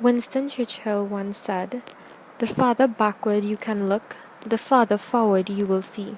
Winston Churchill once said, "The farther backward you can look, the farther forward you will see."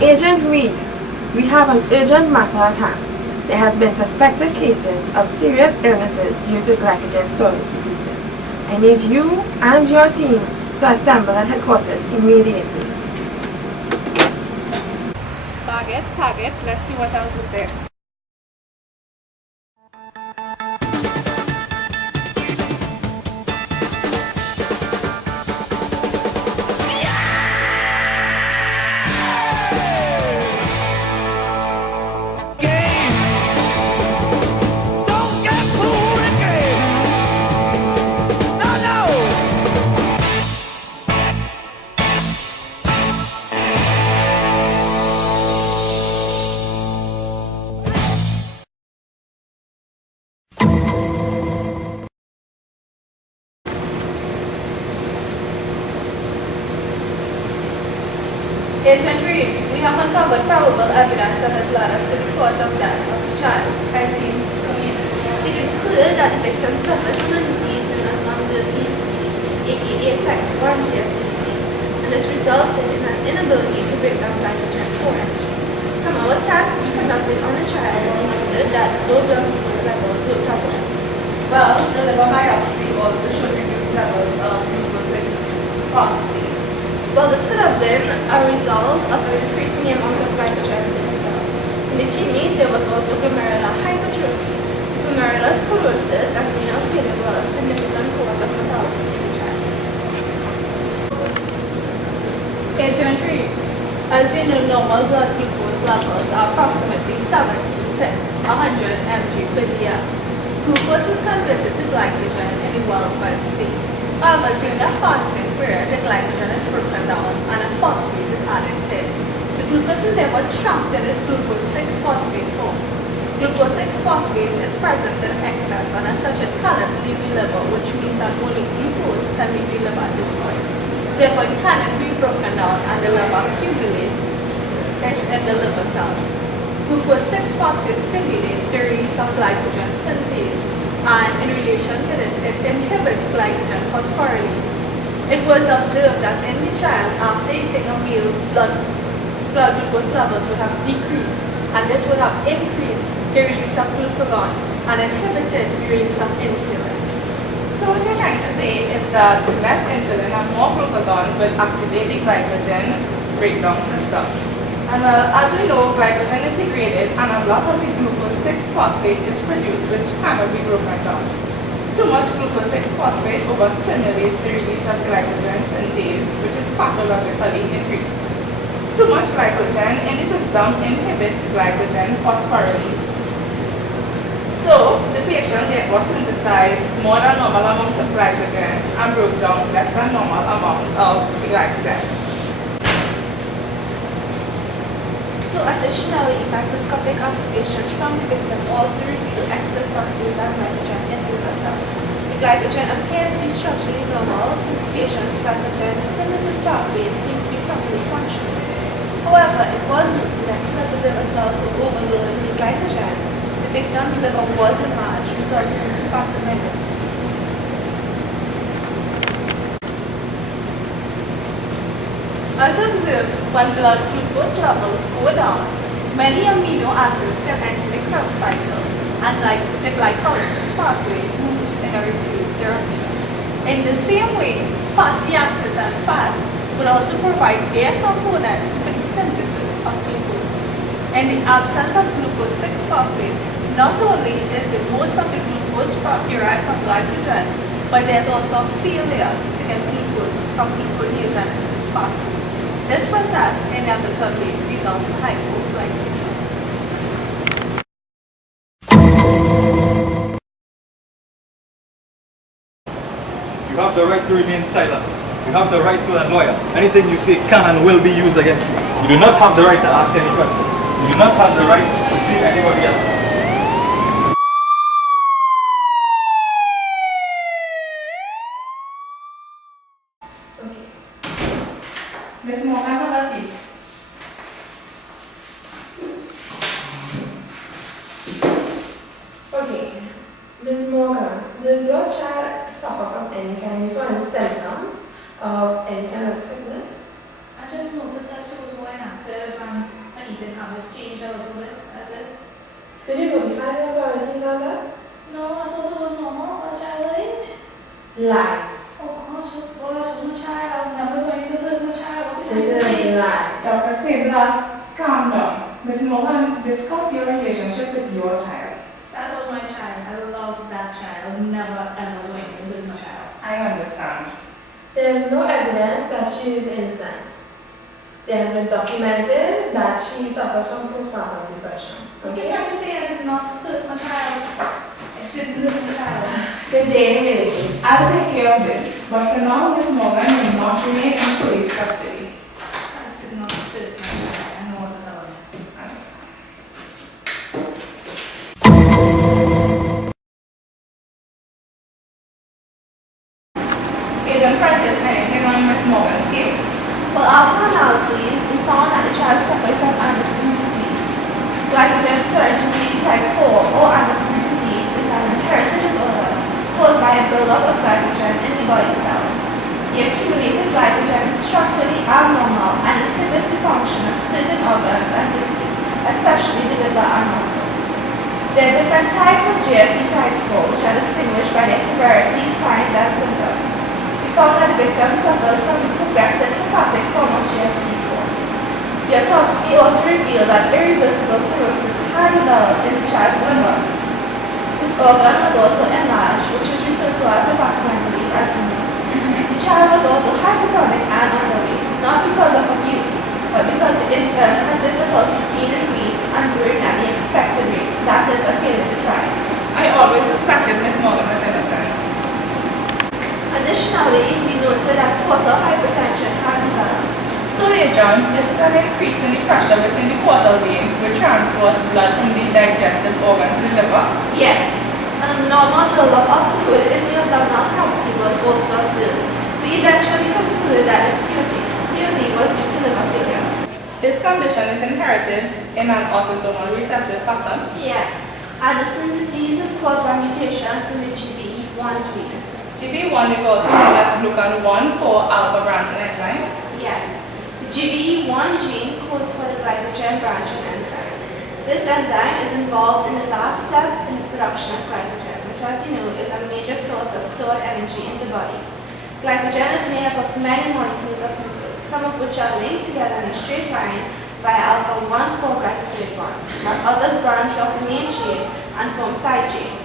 Agent Reid, we have an urgent matter at hand. There has been suspected cases of serious illnesses due to glycogen storage diseases. I need you and your team to assemble at headquarters immediately. Target, let's see what else is there. Agent Reid, we have uncovered probable evidence that has led us to the cause of death of the child. I see. It is clear that the victim suffered from a disease known as non-Wilkie disease, aka type 1 GSD disease, and this resulted in an inability to break down glycogen storage. From our tests conducted on the child, we noted that low blood glucose levels were prevalent. Well, the liver biopsy also showed reduced levels of glucose 6 phosphate. Well, this could have been a result of an increase in the amount of glycogen in the cell. In the kidneys, there was also glomerular hypertrophy. Glomerular sclerosis and renal failure were a significant cause of mortality in the child. Agent Reid, as you know, normal blood glucose levels are approximately 70 to 100 mg per year. Glucose is converted to glycogen in the well-fed state. However, during the fasting period, the glycogen is broken down and a phosphate is added to it. The glucose is therefore trapped in its glucose 6-phosphate form. Glucose 6-phosphate is present in excess and as such it cannot leave the liver, which means that only glucose can leave the liver at this point. Therefore, it cannot be broken down and the liver accumulates in the liver cells. Glucose 6-phosphate stimulates the release of glycogen synthase, and in relation to this, it inhibits glycogen phosphorylase. It was observed that in the child, after eating a meal, blood glucose levels would have decreased, and this would have increased the release of glucagon and inhibited the release of insulin. So what you're trying to say is that less insulin and more glucagon will activate the glycogen breakdown system. And well, as we know, glycogen is degraded and a lot of the glucose 6-phosphate is produced which cannot be broken down. Too much glucose 6-phosphate overstimulates the release of glycogen synthase, which is pathologically increased. Too much glycogen in the system inhibits glycogen phosphorylase. So, the patient therefore synthesized more than normal amounts of glycogen and broke down less than normal amounts of glycogen. So additionally, microscopic observations from the victim also reveal excess fructose and glycogen in liver cells. The glycogen appears to be structurally normal since the patient's glycogen synthesis pathways seem to be properly functioning. However, it was noted that because the liver cells were overloaded with glycogen, the victim's liver was enlarged, resulting in hepatomegaly. As observed, when blood glucose levels go down, many amino acids can enter the Krebs cycle, and like the glycolysis pathway moves in a reverse direction. In the same way, fatty acids and fats would also provide their components for the synthesis of glucose. In the absence of glucose 6-phosphate, not only is the most of the glucose derived from glycogen, but there's also a failure to get glucose from gluconeogenesis pathway. This process inevitably results in hypoglycemia. You have the right to remain silent. You have the right to a lawyer. Anything you say can and will be used against you. You do not have the right to ask any questions. You do not have the right to see anybody else. Miss Morgan, have a seat. any kind, you saw any symptoms of any kind of sickness? I just noticed that she was more inactive and her eating habits changed a little bit. That's it. Did you notify the authorities on that? No, I thought it was normal for a child her age. Lies. Oh gosh, oh gosh, she's my child. I'm never going to hurt my child. What did This you is say? a lie. Dr. Stabler, calm down. Ms. Morgan, discuss your relationship with your child. That was my child. I love that child. I'm never ever going to hurt my child. I understand. There is no evidence that she is innocent. There has been documented that she suffered from postpartum depression. What you're trying to say, I did not hurt my child. I didn't hurt my child. Good day, ladies. I'll take care of this, but for now, Ms. Morgan will not remain in police custody. I did not hurt my child. I know what to tell you. I understand. Agent Prentice, anything on Ms. Morgan's case? Well, after analyses, we found that the child suffered from Anderson's disease. Glycogen storage disease type 4 or Anderson's disease is an inherited disorder caused by a buildup of glycogen in the body cells. The accumulated glycogen is structurally abnormal and inhibits the function of certain organs and tissues, especially the liver and muscles. There are different types of GSD type 4 which are distinguished by their severity, signs, and symptoms. We found that the victim suffered from the progressive hepatic form of GSD4. The autopsy also revealed that irreversible cirrhosis had developed in the child's liver. This organ was also enlarged, which is referred to as hepatomegaly, as you know. The child was also hypotonic and underweight, not because of abuse, but because the infant had difficulty gaining weight and growing at the expected rate, that is, a failure to thrive. I always suspected Ms. Morgan was innocent. Additionally, we noted that portal hypertension had developed. So, Agent, this is an increase in the pressure within the portal vein, which transports blood from the digestive organ to the liver. Yes, and a normal buildup of fluid in the abdominal cavity was also observed. We eventually concluded that the COD was due to liver failure. This condition is inherited in an autosomal recessive pattern. Yeah, Anderson's disease is caused by mutations in the GBE1 gene. GB1 is also known as glucan-1 for alpha branching enzyme. Yes, the GBE1 gene codes for the glycogen branching enzyme. This enzyme is involved in the last step in the production of glycogen, which, as you know, is a major source of stored energy in the body. Glycogen is made up of many molecules of glucose, some of which are linked together in a straight line by alpha-1 glycoside bonds, but others branch off the main chain and form side chains.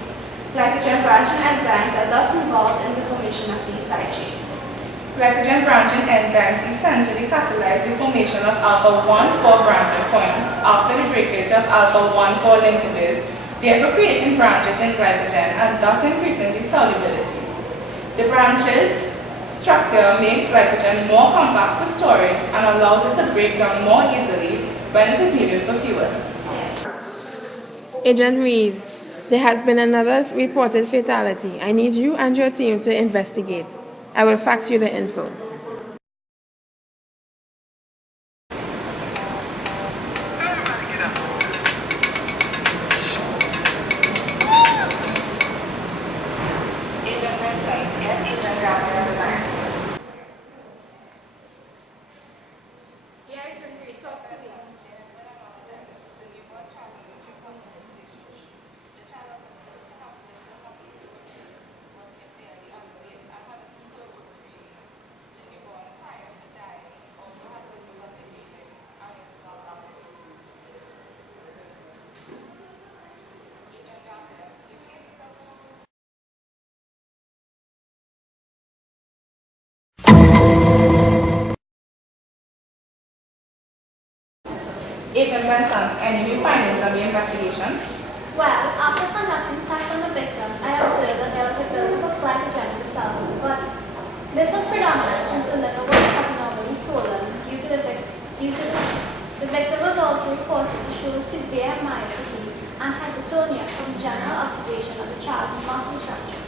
Glycogen branching enzymes are thus involved in the formation of these side chains. Glycogen branching enzymes essentially catalyze the formation of alpha-1 branching points after the breakage of alpha-1 linkages, therefore creating branches in glycogen and thus increasing the solubility. The branches structure makes glycogen more compact for storage and allows it to break down more easily when it is needed for fuel. Agent Reid, there has been another reported fatality. I need you and your team to investigate. I will fax you the info. Agent Vincent, get Agent Garcia on the line. Yeah, I can read. Talk to me. Agent Vincent, any new findings on the investigation? Well, after conducting tests on the victim, I observed that there was a buildup of glycogen in the cells of the body. This was predominant since the liver was abnormally swollen due to the victim was also reported to show severe myopathy and hypotonia from general observation of the child's muscle structure.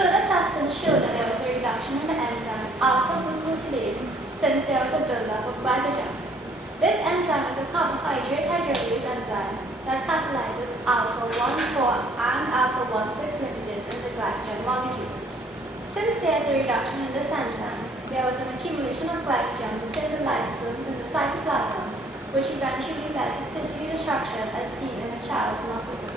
Further testing showed that there was a reduction in the enzyme alpha-glucosidase since there was a buildup of glycogen. This enzyme is a carbohydrate hydrolase enzyme that catalyzes alpha-1 and alpha-1,6 linkages in the glycogen molecules. Since there accumulation of glycogen within the lysosomes in the cytoplasm, which eventually led to tissue destruction as seen in a child's muscle tone.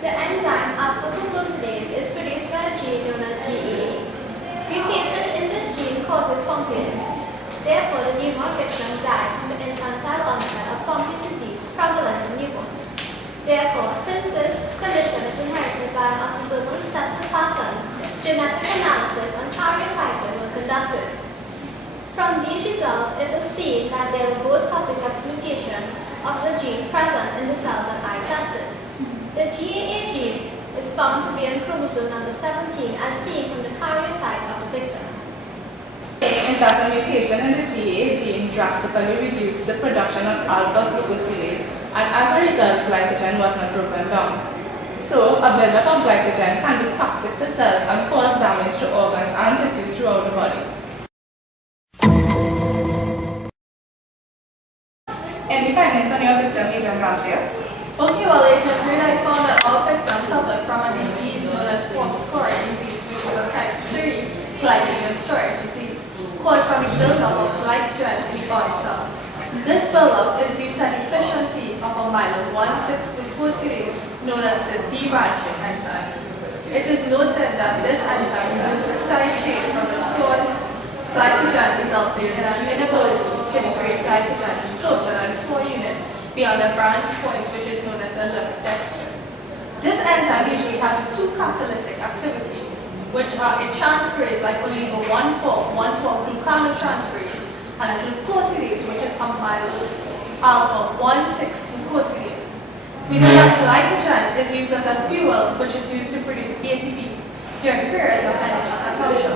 The enzyme alpha-glucosidase is produced by a gene known as GAA. Mutation in this gene causes Pompe disease. Therefore, the newborn victim died from the infantile onset of Pompe disease prevalent in newborns. Therefore, since this condition is inherited by an autosomal recessive pattern, genetic analysis and karyotyping were conducted. From these results, it was seen that there were both copies of mutation of the gene present in the cells that I tested. The GAA gene is found to be on chromosome number 17 as seen from the karyotype of the victim. Is that a mutation in the GAA gene drastically reduced the production of alpha-glucosidase, and as a result, glycogen was not broken down. So, a buildup of glycogen can be toxic to cells and cause damage to organs and tissues throughout the body. Any findings on your victim, Agent Garcia? Okay, well, Agent Reid, I found that all victims suffered from a disease known as form storage disease, which is a type 3 glycogen storage disease, caused from the buildup of glycogen in the body cells. This buildup is due to an deficiency of a amino 1,6-glucosidase known as the debranching enzyme. It is noted that this enzyme moves the side chain from the stored glycogen, resulting in an inability to degrade glycogen closer than 4 units beyond the branch point, which is known as the limit texture. This enzyme usually has two catalytic activities, which are a transferase like oligo 1,4 glucanotransferase and a glucosidase, which is amylo alpha 1,6-glucosidase. We know that glycogen is used as a fuel, which is used to produce ATP during periods of energy consumption.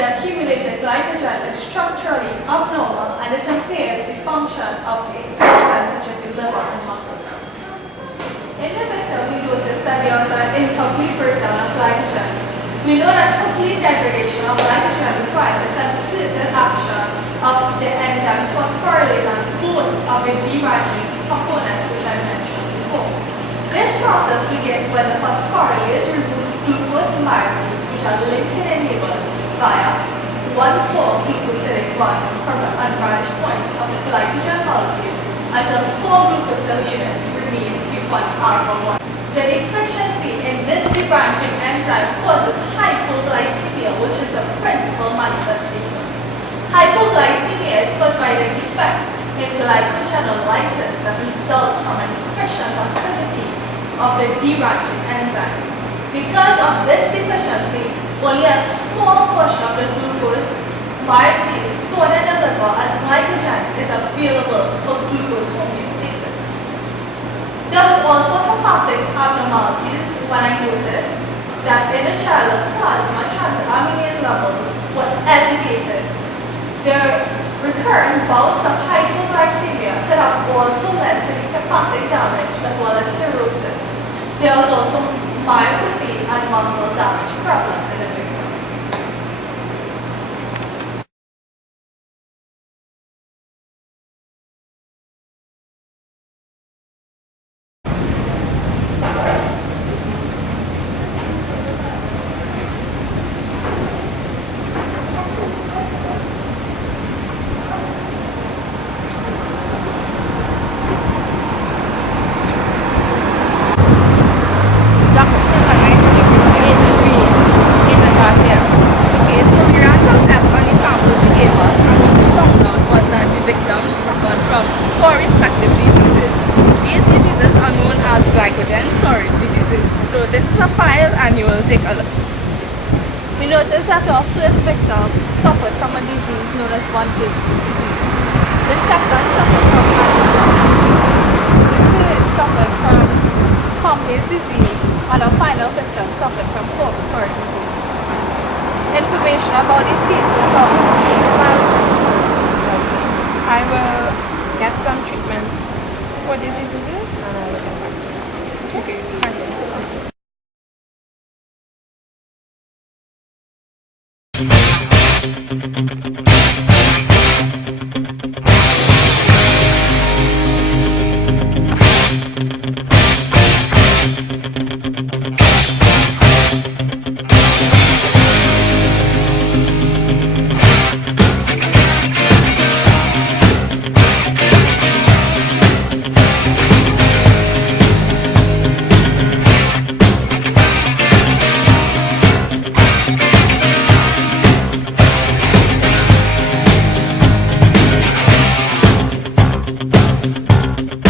The accumulated glycogen is structurally abnormal and this impairs the function of organs such as the liver and muscle cells. In the victim, we noticed that there was an incomplete breakdown of glycogen. We know that complete degradation of glycogen requires a concerted action of the enzymes phosphorylase and both of the debranching components which I mentioned before. This process begins when the phosphorylase removes glucose moieties which are linked to the neighbors via 1,4-glucosidic bonds from the unbranched point of the glycogen molecule until 4 glucosyl units remain before alpha 1. The deficiency in this debranching enzyme causes hypoglycemia, which is the principal manifestation. Hypoglycemia is caused by the defect in glycogenolysis that results from an deficient activity of the debranching enzyme. Because of this deficiency, only a small portion of the glucose moiety is stored in the liver as glycogen is available for glucose homeostasis. There was also hepatic abnormalities when I noticed that in a child of plasma transaminase levels were elevated. The recurrent bouts of hypoglycemia could have also led to the hepatic damage as well as cirrhosis. There was also myopathy and muscle damage prevalent in the victim. Glycogen storage diseases. So this is a file and you will take a look. We noticed that our first victim suffered from a disease known as one disease. The second suffered from Alzheimer's. The third suffered from Pompe's disease, and our final victim suffered from forced storage disease. Information about these cases are